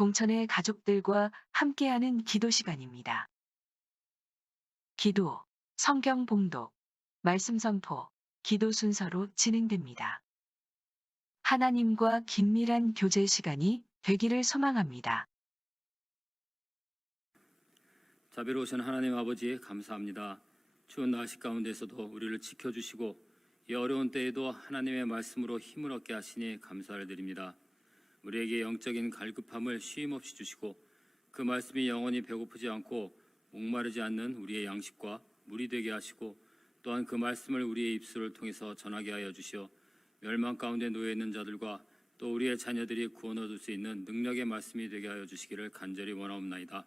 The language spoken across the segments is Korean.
동천의 가족들과 함께하는 기도 시간입니다. 기도, 성경 봉독, 말씀 선포, 기도 순서로 진행됩니다. 하나님과 긴밀한 교제 시간이 되기를 소망합니다. 자비로우신 하나님 아버지 감사합니다. 추운 날씨 가운데서도 우리를 지켜주시고 이 어려운 때에도 하나님의 말씀으로 힘을 얻게 하시니 감사를 드립니다. 우리에게 영적인 갈급함을 쉼없이 주시고 그 말씀이 영원히 배고프지 않고 목마르지 않는 우리의 양식과 물이 되게 하시고 또한 그 말씀을 우리의 입술을 통해서 전하게 하여 주시어 멸망 가운데 놓여 있는 자들과 또 우리의 자녀들이 구원 얻을 수 있는 능력의 말씀이 되게 하여 주시기를 간절히 원하옵나이다.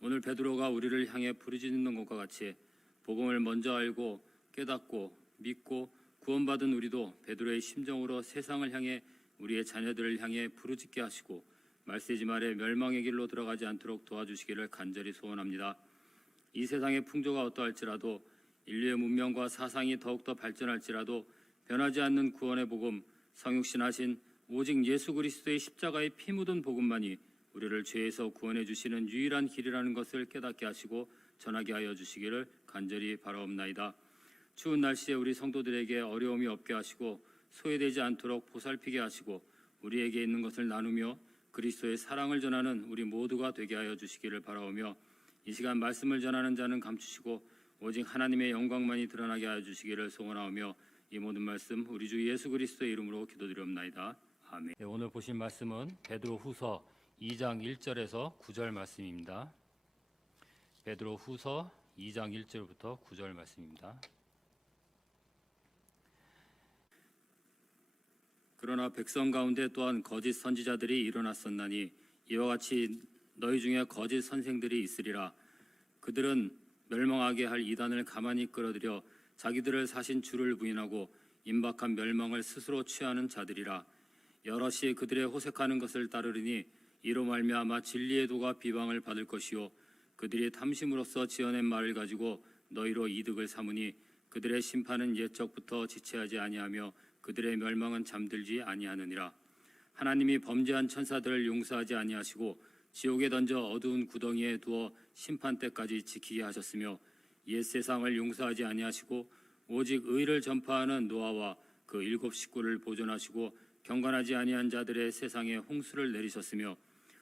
오늘 베드로가 우리를 향해 부르짖는 것과 같이 복음을 먼저 알고 깨닫고 믿고 구원받은 우리도 베드로의 심정으로 세상을 향해 우리의 자녀들을 향해 부르짖게 하시고 말세지 말에 멸망의 길로 들어가지 않도록 도와주시기를 간절히 소원합니다. 이 세상의 풍조가 어떠할지라도 인류의 문명과 사상이 더욱더 발전할지라도 변하지 않는 구원의 복음, 성육신하신 오직 예수 그리스도의 십자가의 피 묻은 복음만이 우리를 죄에서 구원해 주시는 유일한 길이라는 것을 깨닫게 하시고 전하게 하여 주시기를 간절히 바라옵나이다. 추운 날씨에 우리 성도들에게 어려움이 없게 하시고 소외되지 않도록 보살피게 하시고 우리에게 있는 것을 나누며 그리스도의 사랑을 전하는 우리 모두가 되게 하여 주시기를 바라오며 이 시간 말씀을 전하는 자는 감추시고 오직 하나님의 영광만이 드러나게 하여 주시기를 소원하오며 이 모든 말씀 우리 주 예수 그리스도의 이름으로 기도드리옵나이다. 아멘. 네, 오늘 보신 말씀은 베드로후서 2장 1절에서 9절 말씀입니다. 베드로후서 2장 1절부터 9절 말씀입니다. 그러나 백성 가운데 또한 거짓 선지자들이 일어났었나니 이와 같이 너희 중에 거짓 선생들이 있으리라. 그들은 멸망하게 할 이단을 가만히 끌어들여 자기들을 사신 주를 부인하고 임박한 멸망을 스스로 취하는 자들이라. 여럿이 그들의 호색하는 것을 따르리니 이로 말미암아 진리의 도가 비방을 받을 것이요 그들이 탐심으로써 지어낸 말을 가지고 너희로 이득을 삼으니 그들의 심판은 옛적부터 지체하지 아니하며 그들의 멸망은 잠들지 아니하느니라. 하나님이 범죄한 천사들을 용서하지 아니하시고 지옥에 던져 어두운 구덩이에 두어 심판 때까지 지키게 하셨으며 옛 세상을 용서하지 아니하시고 오직 의를 전파하는 노아와 그 7 식구를 보존하시고 경건하지 아니한 자들의 세상에 홍수를 내리셨으며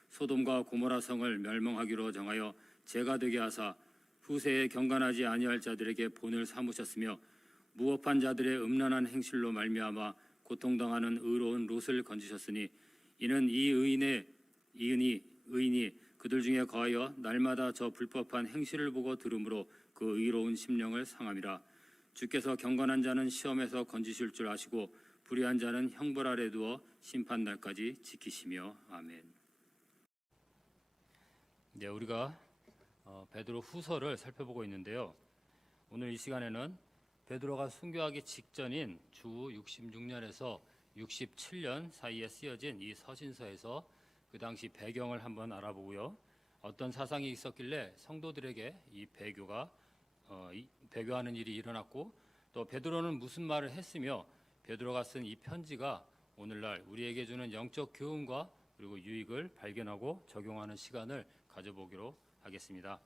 소돔과 고모라 성을 멸망하기로 정하여 죄가 되게 하사 후세에 경건하지 아니할 자들에게 본을 삼으셨으며 무업한 자들의 음란한 행실로 말미암아 고통당하는 의로운 롯을 건지셨으니 이는 이 의인이 그들 중에 거하여 날마다 저 불법한 행실을 보고 들음으로 그 의로운 심령을 상함이라. 주께서 경건한 자는 시험에서 건지실 줄 아시고 불의한 자는 형벌 아래 두어 심판 날까지 지키시며 아멘. 네, 우리가 베드로 후서를 살펴보고 있는데요. 오늘 이 시간에는 베드로가 순교하기 직전인 주 66년에서 67년 사이에 쓰여진 이 서신서에서 그 당시 배경을 한번 알아보고요. 어떤 사상이 있었길래 성도들에게 이 배교하는 일이 일어났고 또 베드로는 무슨 말을 했으며 베드로가 쓴 이 편지가 오늘날 우리에게 주는 영적 교훈과 그리고 유익을 발견하고 적용하는 시간을 가져보기로 하겠습니다.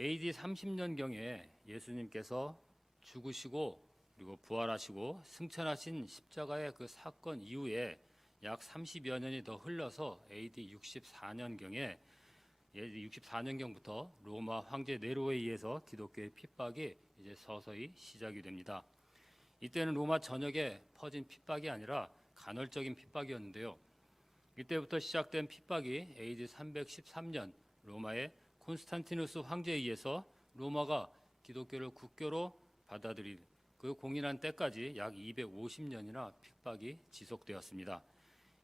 AD 30년경에 예수님께서 죽으시고 그리고 부활하시고 승천하신 십자가의 그 사건 이후에 약 30여 년이 더 흘러서 AD 64년경에 64년경부터 로마 황제 네로에 의해서 기독교의 핍박이 이제 서서히 시작이 됩니다. 이때는 로마 전역에 퍼진 핍박이 아니라 간헐적인 핍박이었는데요. 이때부터 시작된 핍박이 AD 313년 로마의 콘스탄티누스 황제에 의해서 로마가 기독교를 국교로 받아들일 그 공인한 때까지 약 250년이나 핍박이 지속되었습니다.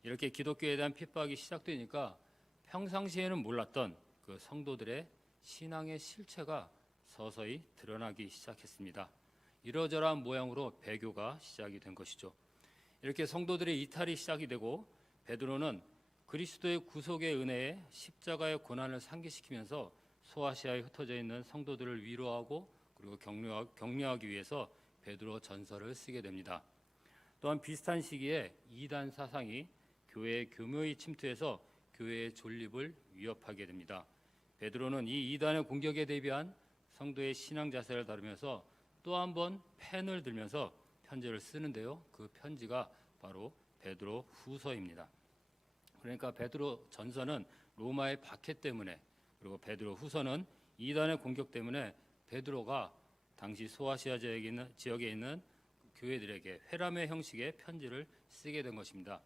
이렇게 기독교에 대한 핍박이 시작되니까 평상시에는 몰랐던 그 성도들의 신앙의 실체가 서서히 드러나기 시작했습니다. 이러저러한 모양으로 배교가 시작이 된 것이죠. 이렇게 성도들의 이탈이 시작이 되고 베드로는 그리스도의 구속의 은혜에 십자가의 고난을 상기시키면서 소아시아에 흩어져 있는 성도들을 위로하고 그리고 격려하기 위해서 베드로 전서를 쓰게 됩니다. 또한 비슷한 시기에 이단 사상이 교회에 교묘히 침투해서 교회의 존립을 위협하게 됩니다. 베드로는 이 이단의 공격에 대비한 성도의 신앙 자세를 다루면서 또 한 번 펜을 들면서 편지를 쓰는데요. 그 편지가 바로 베드로 후서입니다. 그러니까 베드로 전서는 로마의 박해 때문에, 그리고 베드로 후서는 이단의 공격 때문에 베드로가 당시 소아시아 지역에 있는 교회들에게 회람의 형식의 편지를 쓰게 된 것입니다.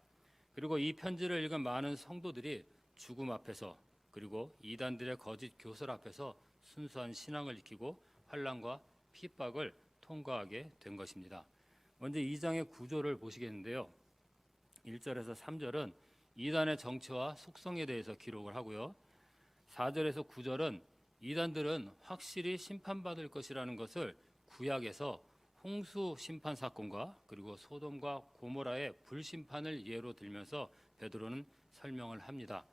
그리고 이 편지를 읽은 많은 성도들이 죽음 앞에서, 그리고 이단들의 거짓 교설 앞에서 순수한 신앙을 지키고 환난과 핍박을 통과하게 된 것입니다. 먼저 2장의 구조를 보시겠는데요. 1절에서 3절은 이단의 정체와 속성에 대해서 기록을 하고요. 4절에서 9절은 이단들은 확실히 심판받을 것이라는 것을 구약에서 홍수 심판 사건과 그리고 소돔과 고모라의 불심판을 예로 들면서 베드로는 설명을 합니다.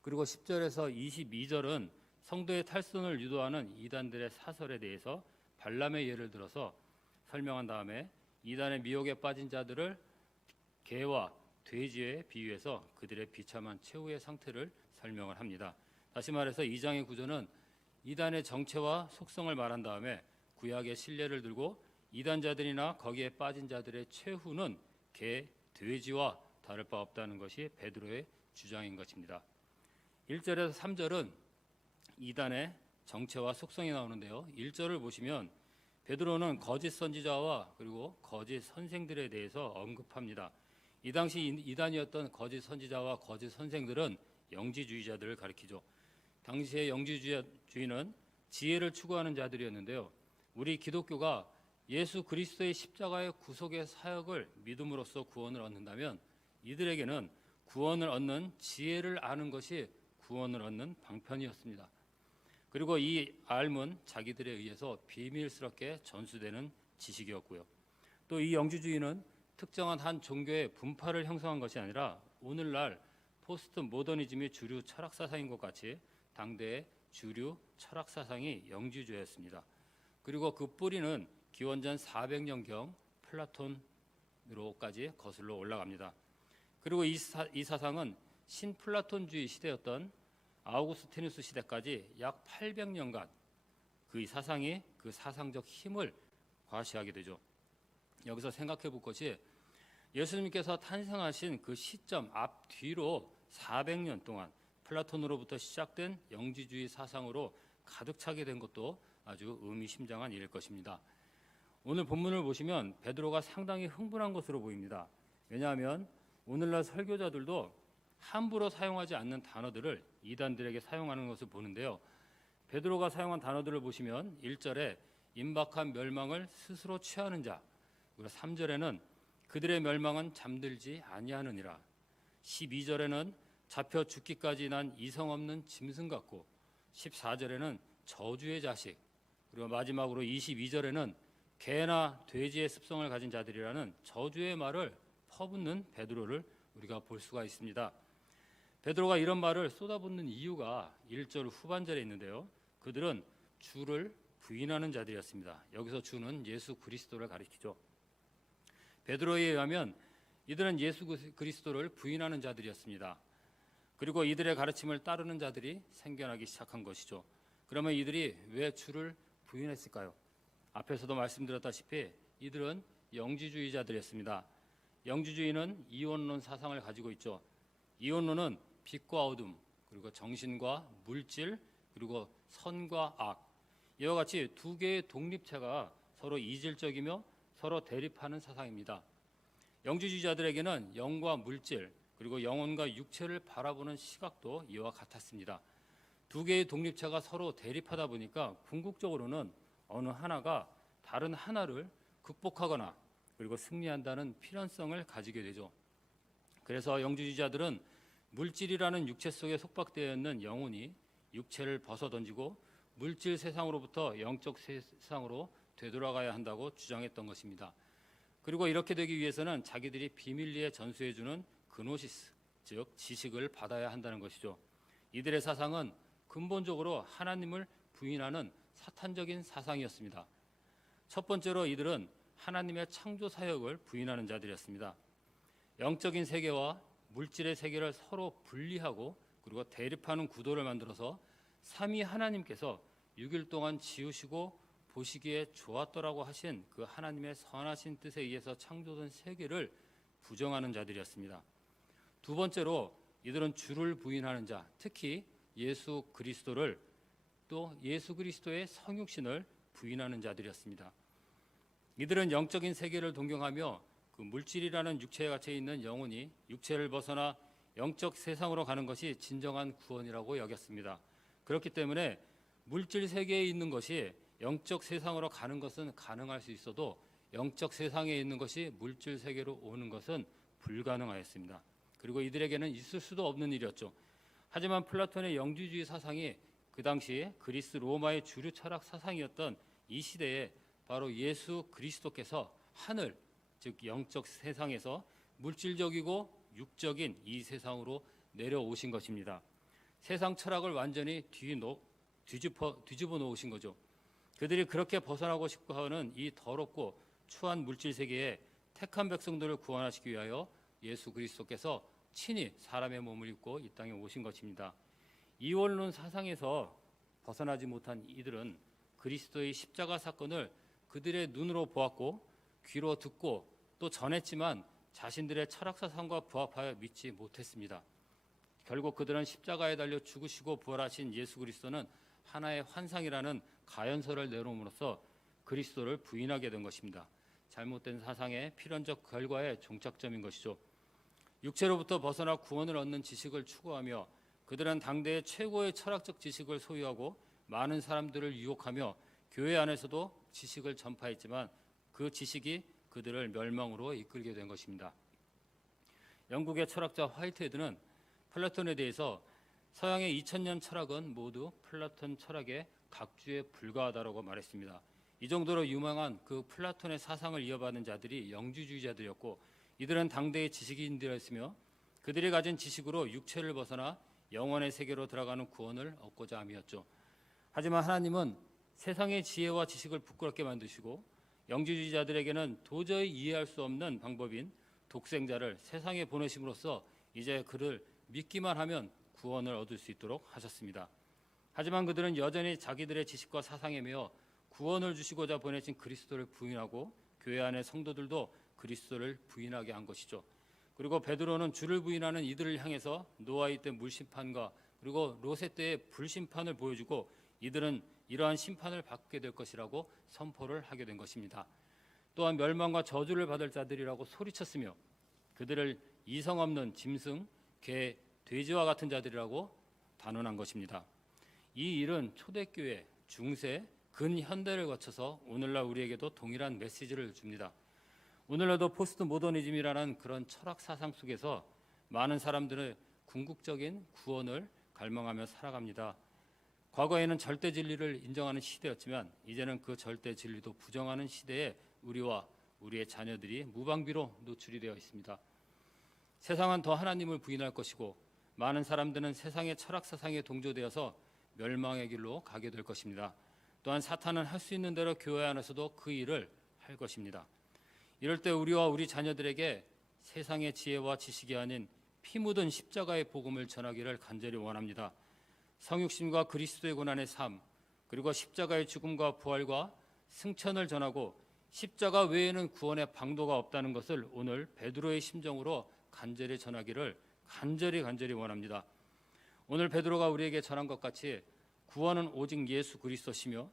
그리고 10절에서 22절은 성도의 탈선을 유도하는 이단들의 사설에 대해서 발람의 예를 들어서 설명한 다음에 이단의 미혹에 빠진 자들을 개와 돼지에 비유해서 그들의 비참한 최후의 상태를 설명을 합니다. 다시 말해서 2장의 구조는 이단의 정체와 속성을 말한 다음에 구약의 신뢰를 들고 이단자들이나 거기에 빠진 자들의 최후는 개, 돼지와 다를 바 없다는 것이 베드로의 주장인 것입니다. 1절에서 3절은 이단의 정체와 속성이 나오는데요. 1절을 보시면 베드로는 거짓 선지자와 그리고 거짓 선생들에 대해서 언급합니다. 이 당시 이단이었던 거짓 선지자와 거짓 선생들은 영지주의자들을 가리키죠. 당시의 영지주의는 지혜를 추구하는 자들이었는데요. 우리 기독교가 예수 그리스도의 십자가의 구속의 사역을 믿음으로써 구원을 얻는다면 이들에게는 구원을 얻는 지혜를 아는 것이 구원을 얻는 방편이었습니다. 그리고 이 알문 자기들에 의해서 비밀스럽게 전수되는 지식이었고요. 또 이 영지주의는 특정한 한 종교의 분파를 형성한 것이 아니라 오늘날 포스트 모더니즘의 주류 철학 사상인 것 같이 당대의 주류 철학 사상이 영지주의였습니다. 그리고 그 뿌리는 기원전 400년경 플라톤으로까지 거슬러 올라갑니다. 그리고 이 사상은 신플라톤주의 시대였던 아우구스티누스 시대까지 약 800년간 그 사상이 그 사상적 힘을 과시하게 되죠. 여기서 생각해 볼 것이 예수님께서 탄생하신 그 시점 앞뒤로 400년 동안 플라톤으로부터 시작된 영지주의 사상으로 가득 차게 된 것도 아주 의미심장한 일일 것입니다. 오늘 본문을 보시면 베드로가 상당히 흥분한 것으로 보입니다. 왜냐하면 오늘날 설교자들도 함부로 사용하지 않는 단어들을 이단들에게 사용하는 것을 보는데요. 베드로가 사용한 단어들을 보시면 1절에 임박한 멸망을 스스로 취하는 자, 그리고 3절에는 그들의 멸망은 잠들지 아니하느니라, 12절에는 잡혀 죽기까지 난 이성 없는 짐승 같고, 14절에는 저주의 자식, 그리고 마지막으로 22절에는 개나 돼지의 습성을 가진 자들이라는 저주의 말을 퍼붓는 베드로를 우리가 볼 수가 있습니다. 베드로가 이런 말을 쏟아붓는 이유가 1절 후반절에 있는데요. 그들은 주를 부인하는 자들이었습니다. 여기서 주는 예수 그리스도를 가리키죠. 베드로에 의하면 이들은 예수 그리스도를 부인하는 자들이었습니다. 그리고 이들의 가르침을 따르는 자들이 생겨나기 시작한 것이죠. 그러면 이들이 왜 주를 부인했을까요? 앞에서도 말씀드렸다시피 이들은 영지주의자들이었습니다. 영지주의는 이원론 사상을 가지고 있죠. 이원론은 빛과 어둠, 그리고 정신과 물질, 그리고 선과 악, 이와 같이 두 개의 독립체가 서로 이질적이며 서로 대립하는 사상입니다. 영지주의자들에게는 영과 물질, 그리고 영혼과 육체를 바라보는 시각도 이와 같았습니다. 두 개의 독립체가 서로 대립하다 보니까 궁극적으로는 어느 하나가 다른 하나를 극복하거나 그리고 승리한다는 필연성을 가지게 되죠. 그래서 영지주의자들은 물질이라는 육체 속에 속박되어 있는 영혼이 육체를 벗어던지고 물질 세상으로부터 영적 세상으로 되돌아가야 한다고 주장했던 것입니다. 그리고 이렇게 되기 위해서는 자기들이 비밀리에 전수해주는 그노시스, 즉 지식을 받아야 한다는 것이죠. 이들의 사상은 근본적으로 하나님을 부인하는 사탄적인 사상이었습니다. 첫 번째로 이들은 하나님의 창조 사역을 부인하는 자들이었습니다. 영적인 세계와 물질의 세계를 서로 분리하고 그리고 대립하는 구도를 만들어서 삼위 하나님께서 6일 동안 지으시고 보시기에 좋았더라고 하신 그 하나님의 선하신 뜻에 의해서 창조된 세계를 부정하는 자들이었습니다. 두 번째로 이들은 주를 부인하는 자, 특히 예수 그리스도를, 또 예수 그리스도의 성육신을 부인하는 자들이었습니다. 이들은 영적인 세계를 동경하며 그 물질이라는 육체에 갇혀 있는 영혼이 육체를 벗어나 영적 세상으로 가는 것이 진정한 구원이라고 여겼습니다. 그렇기 때문에 물질 세계에 있는 것이 영적 세상으로 가는 것은 가능할 수 있어도 영적 세상에 있는 것이 물질 세계로 오는 것은 불가능하였습니다. 그리고 이들에게는 있을 수도 없는 일이었죠. 하지만 플라톤의 영주주의 사상이 그 당시에 그리스 로마의 주류 철학 사상이었던 이 시대에 바로 예수 그리스도께서 하늘, 즉 영적 세상에서 물질적이고 육적인 이 세상으로 내려오신 것입니다. 세상 철학을 완전히 뒤집어 놓으신 거죠. 그들이 그렇게 벗어나고 싶어 하는 이 더럽고 추한 물질 세계에 택한 백성들을 구원하시기 위하여 예수 그리스도께서 친히 사람의 몸을 입고 이 땅에 오신 것입니다. 이원론 사상에서 벗어나지 못한 이들은 그리스도의 십자가 사건을 그들의 눈으로 보았고 귀로 듣고 또 전했지만 자신들의 철학 사상과 부합하여 믿지 못했습니다. 결국 그들은 십자가에 달려 죽으시고 부활하신 예수 그리스도는 하나의 환상이라는 가연설을 내놓음으로써 그리스도를 부인하게 된 것입니다. 잘못된 사상의 필연적 결과의 종착점인 것이죠. 육체로부터 벗어나 구원을 얻는 지식을 추구하며 그들은 당대의 최고의 철학적 지식을 소유하고 많은 사람들을 유혹하며 교회 안에서도 지식을 전파했지만 그 지식이 그들을 멸망으로 이끌게 된 것입니다. 영국의 철학자 화이트헤드는 플라톤에 대해서 서양의 2000년 철학은 모두 플라톤 철학의 각주에 불과하다고 말했습니다. 이 정도로 유명한 그 플라톤의 사상을 이어받은 자들이 영주주의자들이었고 이들은 당대의 지식인들이었으며 그들이 가진 지식으로 육체를 벗어나 영원의 세계로 들어가는 구원을 얻고자 함이었죠. 하지만 하나님은 세상의 지혜와 지식을 부끄럽게 만드시고 영주주의자들에게는 도저히 이해할 수 없는 방법인 독생자를 세상에 보내심으로써 이제 그를 믿기만 하면 구원을 얻을 수 있도록 하셨습니다. 하지만 그들은 여전히 자기들의 지식과 사상에 매여 구원을 주시고자 보내신 그리스도를 부인하고 교회 안의 성도들도 그리스도를 부인하게 한 것이죠. 그리고 베드로는 주를 부인하는 이들을 향해서 노아의 때 물심판과 그리고 롯의 때의 불심판을 보여주고 이들은 이러한 심판을 받게 될 것이라고 선포를 하게 된 것입니다. 또한 멸망과 저주를 받을 자들이라고 소리쳤으며 그들을 이성 없는 짐승, 개, 돼지와 같은 자들이라고 단언한 것입니다. 이 일은 초대교회, 중세, 근현대를 거쳐서 오늘날 우리에게도 동일한 메시지를 줍니다. 오늘날도 포스트 모더니즘이라는 그런 철학 사상 속에서 많은 사람들은 궁극적인 구원을 갈망하며 살아갑니다. 과거에는 절대 진리를 인정하는 시대였지만 이제는 그 절대 진리도 부정하는 시대에 우리와 우리의 자녀들이 무방비로 노출이 되어 있습니다. 세상은 더 하나님을 부인할 것이고 많은 사람들은 세상의 철학 사상에 동조되어서 멸망의 길로 가게 될 것입니다. 또한 사탄은 할 수 있는 대로 교회 안에서도 그 일을 할 것입니다. 이럴 때 우리와 우리 자녀들에게 세상의 지혜와 지식이 아닌 피 묻은 십자가의 복음을 전하기를 간절히 원합니다. 성육신과 그리스도의 고난의 삶, 그리고 십자가의 죽음과 부활과 승천을 전하고 십자가 외에는 구원의 방도가 없다는 것을 오늘 베드로의 심정으로 간절히 전하기를 간절히 원합니다. 오늘 베드로가 우리에게 전한 것 같이 구원은 오직 예수 그리스도시며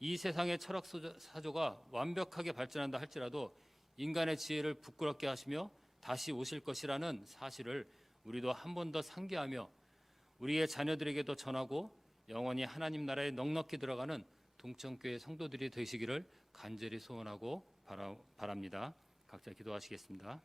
이 세상의 철학 사조가 완벽하게 발전한다 할지라도 인간의 지혜를 부끄럽게 하시며 다시 오실 것이라는 사실을 우리도 한 번 더 상기하며 우리의 자녀들에게도 전하고 영원히 하나님 나라에 넉넉히 들어가는 동천교회 성도들이 되시기를 간절히 소원하고 바랍니다. 각자 기도하시겠습니다.